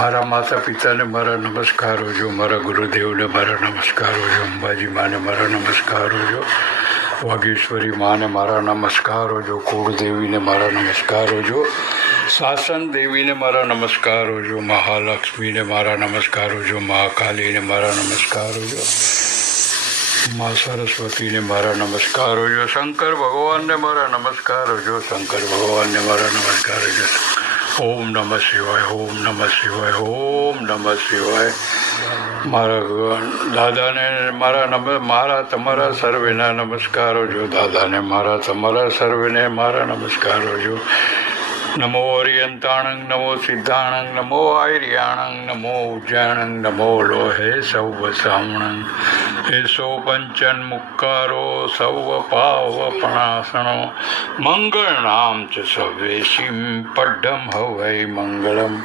મારા માતા પિતાને મારા નમસ્કારો જો, મારા ગુરુદેવને મારા નમસ્કારો જો, અંબાજી માને મારા નમસ્કારો જો, વાગેશ્વરી માને મારા નમસ્કારો જો, કુળદેવીને મારા નમસ્કારો જો, શાસન દેવીને મારા નમસ્કારો જો, મહાલક્ષ્મીને મારા નમસ્કારો જો, મહાકાલીને મારા નમસ્કારો જો, મા સરસ્વતીને મારા નમસ્કારો જો, શંકર ભગવાનને મારા નમસ્કારો જો, શંકર ભગવાનને મારા નમસ્કારો જો. ઓમ નમઃ શિવાય, ઓમ નમઃ શિવાય, ઓમ નમઃ શિવાય. મારા દાદાને મારા તમારા સર્વેના નમસ્કારો જો, દાદાને મારા તમારા સર્વેને મારા નમસ્કારો જો. નમો ઓરિયંતાણંગ, નમો સિદ્ધાણંગ, નમો આયર્યાણંગ, નમો ઉજ્જાણંગ, નમો લોહે સૌ સામણંગ. એસો પંચન મુક્કારો સૌ પાવપણાસણો મંગળ નામ ચ સવેશીમ પઢ્ઢમ હવૈ મંગળમ.